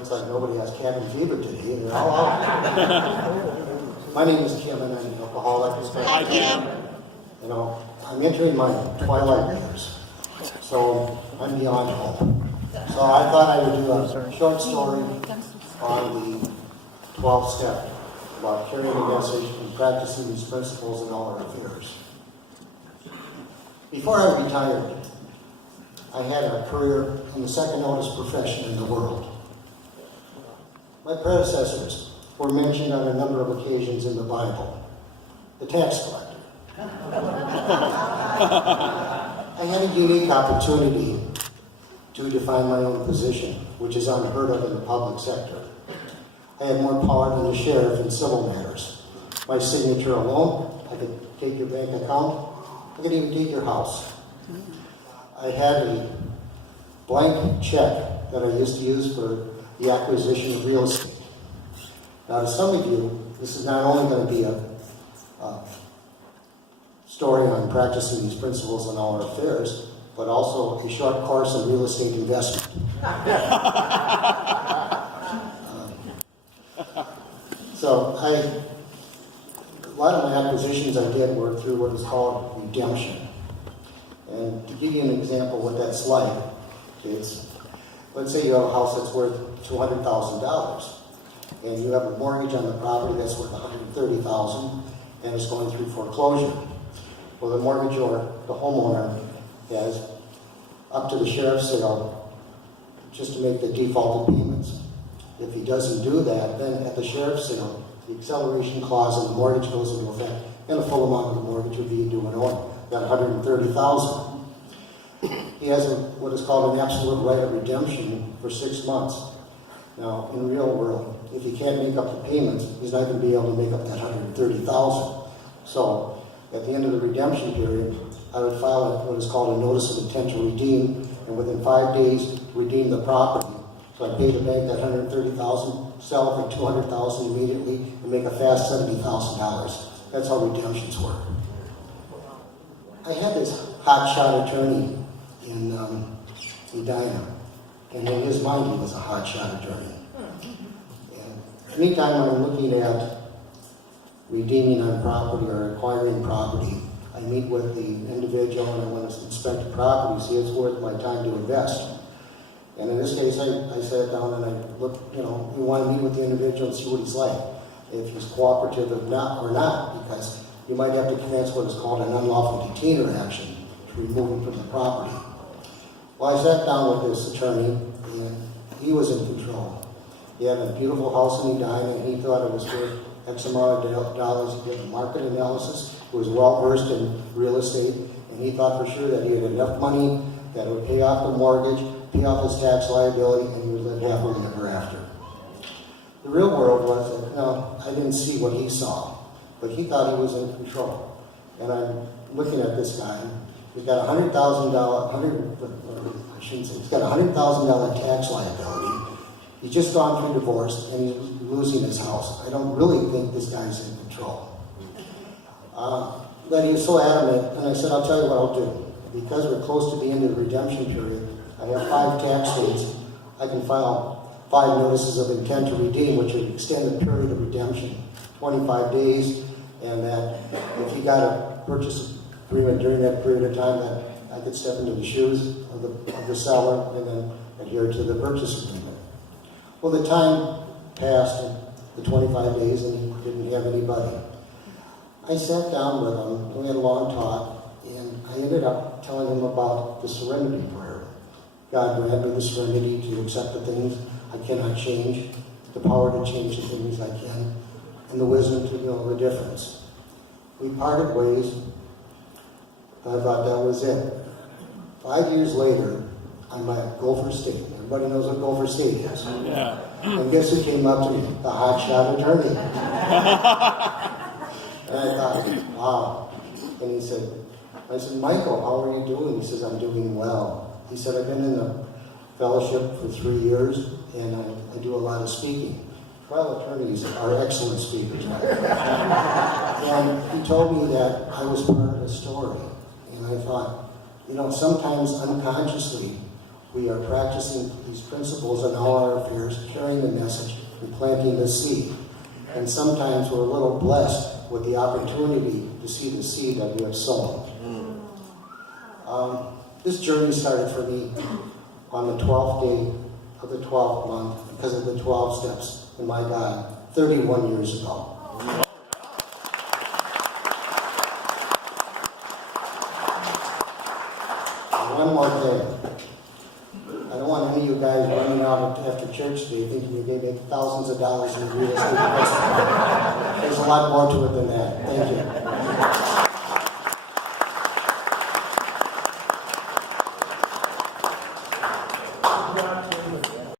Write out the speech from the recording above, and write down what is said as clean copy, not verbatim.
looks like nobody has cabin fever today. They're all out. My name is Kim, and I'm an alcoholic. Hi, Kim. You know, I'm entering my twilight years, so I'm beyond hope. So I thought I would do a short story on the 12th step about carrying a message and practicing these principles in all our affairs. Before I retired, I had a career in the second oldest profession in the world. My predecessors were mentioned on a number of occasions in the Bible. The tax collector. I had a unique opportunity to define my own position, which is unheard of in the public sector. I had more power than the sheriff in civil matters. My signature alone, I could take your bank account, I could even take your house. I had a blank check that I used to use for the acquisition of real estate. Now, to some of you, this is not only going to be a story on practicing these principles in all our affairs, but also a short course in real estate investment. So a lot of my acquisitions I did were through what is called redemption. And to give you an example of what that's like, let's say you have a house that's worth $200,000, and you have a mortgage on the property that's worth $130,000, and it's going through foreclosure. Well, the mortgagor, the homeowner, has up to the sheriff's sale just to make the defaulted payments. If he doesn't do that, then at the sheriff's sale, the acceleration clause in the mortgage goes into effect, and the full amount of the mortgage would be due and owing, that $130,000. He has what is called an absolute right of redemption for 6 months. Now, in the real world, if he can't make up the payments, he's not going to be able to make up that $130,000. So, at the end of the redemption period, I would file what is called a notice of intent to redeem, and within 5 days, redeem the property. So I pay the bank that $130,000, sell it for $200,000 immediately, and make a fast $70,000. That's how redemptions work. I had this hotshot attorney in Edina, and in his mind, he was a hotshot attorney. And anytime I'm looking at redeeming on property or acquiring property, I meet with the individual and I want to inspect the property, see if it's worth my time to invest. And in this case, I sat down and I looked, we want to meet with the individual and see what he's like, if he's cooperative or not, because you might have to commence what is called an unlawful detainer action to remove him from the property. Well, I sat down with this attorney, and he was in control. He had a beautiful house in Edina, and he thought it was worth X amount of dollars. He did a market analysis. He was well versed in real estate, and he thought for sure that he had enough money that it would pay off the mortgage, pay off his tax liability, and he would live happily ever after. The real world was that, I didn't see what he saw, but he thought he was in control. And I'm looking at this guy. He's got he's got $100,000 tax liability. He's just gone through divorce, and he's losing his house. I don't really think this guy's in control. But he was so adamant, and I said, I'll tell you what I'll do. Because we're close to the end of the redemption period, I have 5 tax dates. I can file 5 notices of intent to redeem, which would extend the period of redemption 25 days, and that if you got a purchase agreement during that period of time, that I could step into the shoes of the seller and then adhere to the purchase agreement. Well, the time passed, the 25 days, and he didn't have anybody. I sat down with him, and we had a long talk, and I ended up telling him about the serenity prayer. God grant me the serenity to accept the things I cannot change, the power to change the things I can, and the wisdom to know the difference. We parted ways. I thought that was it. 5 years later, I'm at Gopher State. Everybody knows what Gopher State is. Yeah. And guess who came up to me? The hotshot attorney. And I thought, wow. And he said, I said, Michael, how are you doing? He says, I'm doing well. He said, I've been in the fellowship for 3 years, and I do a lot of speaking. Trial attorneys are excellent speakers. And he told me that I was part of a story. And I thought, sometimes unconsciously, We are practicing these principles in all our affairs, carrying the message and planting the seed. And sometimes we're a little blessed with the opportunity to see the seed that we have sown. This journey started for me on the 12th day of the 12th month because of the 12 steps in my God 31 years ago. And one more thing. I don't want any of you guys running out after church today thinking you're going to make thousands of dollars in real estate. There's a lot more to it than that. Thank you.